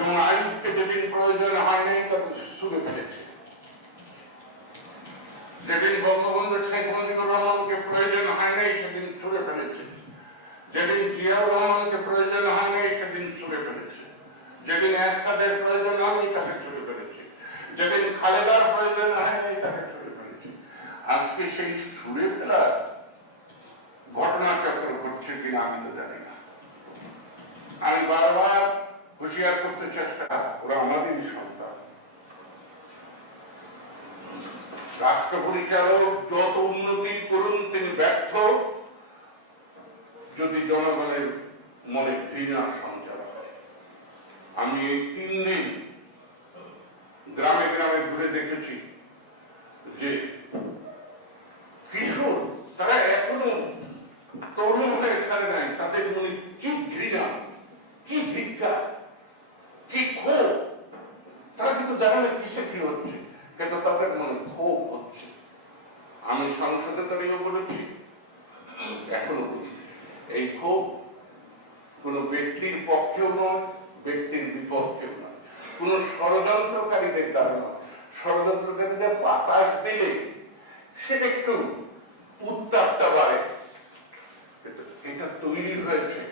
যেমন আইনকে যেদিন প্রয়োজন হয় নাই তখন ছুড়ে ফেলেছে, যেদিন বঙ্গবন্ধু শেখ মুজিবুর রহমানকে প্রয়োজন হয় নাই সেদিন ছুড়ে ফেলেছে, যেদিন জিয়াউর রহমানকে প্রয়োজন হয় নাই সেদিন ছুড়ে ফেলেছে, যেদিন এরশাদের প্রয়োজন হয়নি তাকে ছুড়ে ফেলেছে, যেদিন খালেদার প্রয়োজন হয়নি তাকে ছুড়ে ফেলেছে। আজকে সেই ছুড়ে ফেলার ঘটনাচক্র ঘটছে কিনা আমি তো জানি না। আমি বারবার হুঁশিয়ার করতে চেষ্টা, ওরা আমাদেরই সন্তান। রাষ্ট্র পরিচালক যত উন্নতি করুন তিনি ব্যর্থ যদি জনগণের মনে ঘৃণা সঞ্চার হয়। আমি এই 3 দিন গ্রামে গ্রামে ঘুরে দেখেছি যে কিশোর তারা এখনো তরুণ হয়ে সারে নাই, তাদের মনে কি ঘৃণা, কি ধিক্কার, কি ক্ষোভ। তারা কিন্তু জানে না কিসে কি হচ্ছে, কিন্তু তাদের মনে ক্ষোভ হচ্ছে। আমি সংসদে দাঁড়িয়ে বলেছি, এখনো এই ক্ষোভ কোন ব্যক্তির পক্ষেও নয়, ব্যক্তির বিপক্ষেও নয়, কোন ষড়যন্ত্রকারীদের দ্বারা নয়। ষড়যন্ত্রকারীদের বাতাস দিলে সেটা একটু উত্তাপটা বাড়ে, এটা তৈরি হয়েছে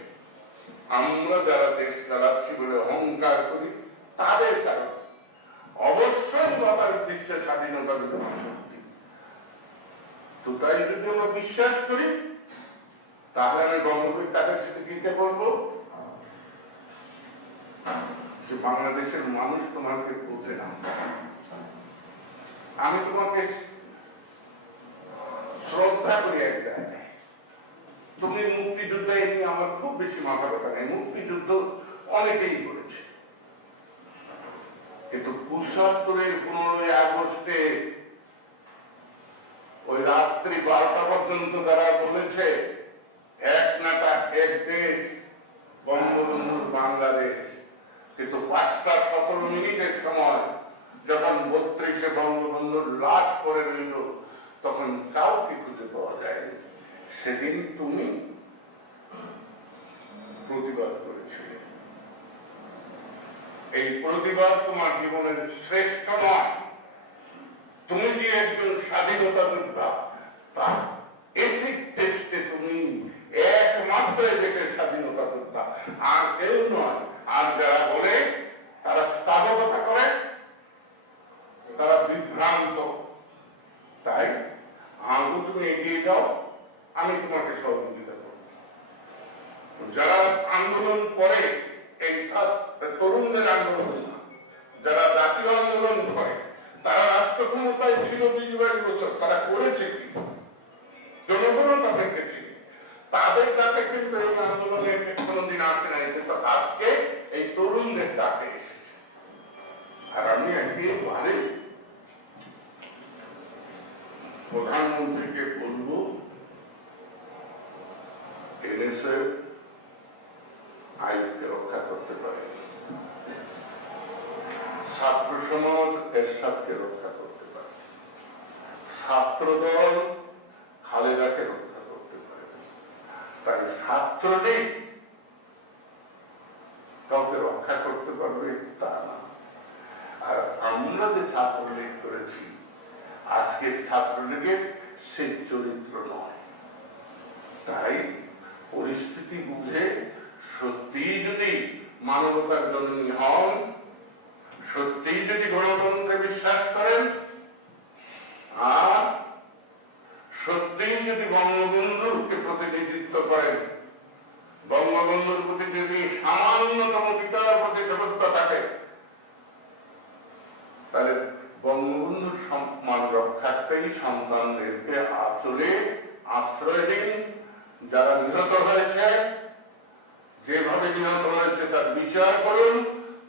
আমরা যারা দেশ চালাচ্ছি বলে অহংকার করি তাদের কারণে। অবশ্যই বাবার উদ্দেশ্যে স্বাধীনতা বিধান শক্তি, তো তাই যদি আমরা বিশ্বাস করি তাহলে আমি বঙ্গবন্ধুর কাদের সাথে গিয়ে বলবো যে বাংলাদেশের মানুষ তোমাকে বোঝে না, আমি তোমাকে শ্রদ্ধা করি এক জায়গায়। তুমি মুক্তিযুদ্ধ নিয়ে আমার খুব বেশি মাথা ব্যথা নেই, মুক্তিযুদ্ধ অনেকেই করেছে, কিন্তু ৭৫-এর 15ই আগস্টে ওই রাত্রি 12টা পর্যন্ত যারা বলেছে এক নেতা এক দেশ, বঙ্গবন্ধুর বাংলাদেশ, কিন্তু 5টা 17 মিনিটের সময় যখন 32-এ বঙ্গবন্ধুর লাশ পড়ে রইল তখন কাউকে খুঁজে পাওয়া যায়নি। সেদিন তুমি প্রতিবাদ করেছিলে। এই প্রতিবাদ তোমার জীবনের শ্রেষ্ঠ নয়। তুমি যে একজন স্বাধীনতা যোদ্ধা, তা এসিড টেস্টে তুমি একমাত্র দেশের স্বাধীনতা যোদ্ধা, আর কেউ নয়। আর যারা বলে তারা স্থাবকতা করে, তারা বিভ্রান্ত। তাই আজও তুমি এগিয়ে যাও, আমি তোমাকে সহযোগিতা করব। যারা আন্দোলন করে, এই তরুণদের আন্দোলন না, যারা জাতীয় আন্দোলন করে, তারা রাষ্ট্র ক্ষমতায় ছিল 20-22 বছর, তারা করেছে কি? জনগণও তাদেরকে ছিল, তাদের ডাকে কিন্তু এই আন্দোলনের কোনদিন আসে নাই, কিন্তু আজকে এই তরুণদের ডাকে এসেছে। আর আমি একেবারে প্রধানমন্ত্রীকে বলবো, এনএসএ আইনকে রক্ষা করতে পারে, ছাত্র সমাজ এরশাদকে রক্ষা করতে পারে, ছাত্রদল খালেদাকে রক্ষা করতে পারে। তাই ছাত্রলীগ কাউকে রক্ষা করতে পারবে তা না। আর আমরা যে ছাত্রলীগ করেছি, আজকের ছাত্রলীগের সে চরিত্র নয়। তাই পরিস্থিতি বুঝে সত্যি যদি মানবতার জননী হন, সত্যি যদি গণতন্ত্রে বিশ্বাস করেন, আর সত্যি যদি বঙ্গবন্ধুকে প্রতিনিধিত্ব করেন, বঙ্গবন্ধুর প্রতি যদি সামান্যতম পিতার প্রতি ছোটতা থাকে, তাহলে বঙ্গবন্ধুর সম্মান রক্ষার্থেই সন্তানদেরকে আঁচলে আশ্রয় দিন। যারা নিহত হয়েছে, যেভাবে নিহত হয়েছে তার বিচার করুন,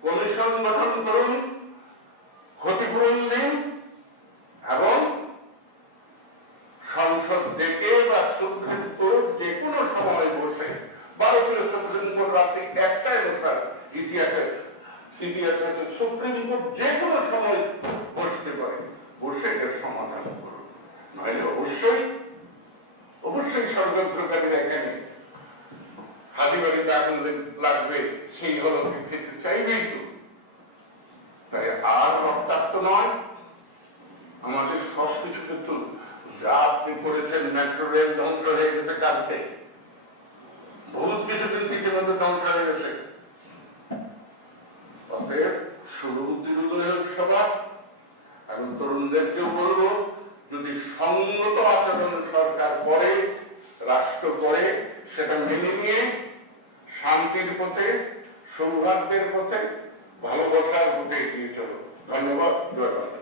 কমিশন গঠন করুন, ক্ষতিপূরণ দিন, এবং সংসদ ডেকে বা সুপ্রিম কোর্ট যে কোনো সময় বসে, ভারতীয় সুপ্রিম কোর্ট রাত্রি 1টায় বসার ইতিহাসে সুপ্রিম কোর্ট যে কোনো সময় বসতে পারে, বসে এর সমাধান করুন। নইলে অবশ্যই ষড়যন্ত্রকারীরা এখানে হাজিবাড়িতে আগুন লাগবে, সেই হলকে খেতে চাইবেই তো। মেট্রো রেল ধ্বংস হয়ে গেছে কালকে, বহুত কিছুদিন ইতিমধ্যে ধ্বংস হয়ে গেছে। অতএব শুভবুদ্ধির উদয় হোক সবার। আমি তরুণদেরকেও বলবো, যদি সঙ্গত আচরণ সরকার করে, রাষ্ট্র করে, সেটা মেনে নিয়ে শান্তির পথে, সৌহার্দ্যের পথে, ভালোবাসার পথে এগিয়ে চলো। ধন্যবাদ। জয় বাংলা।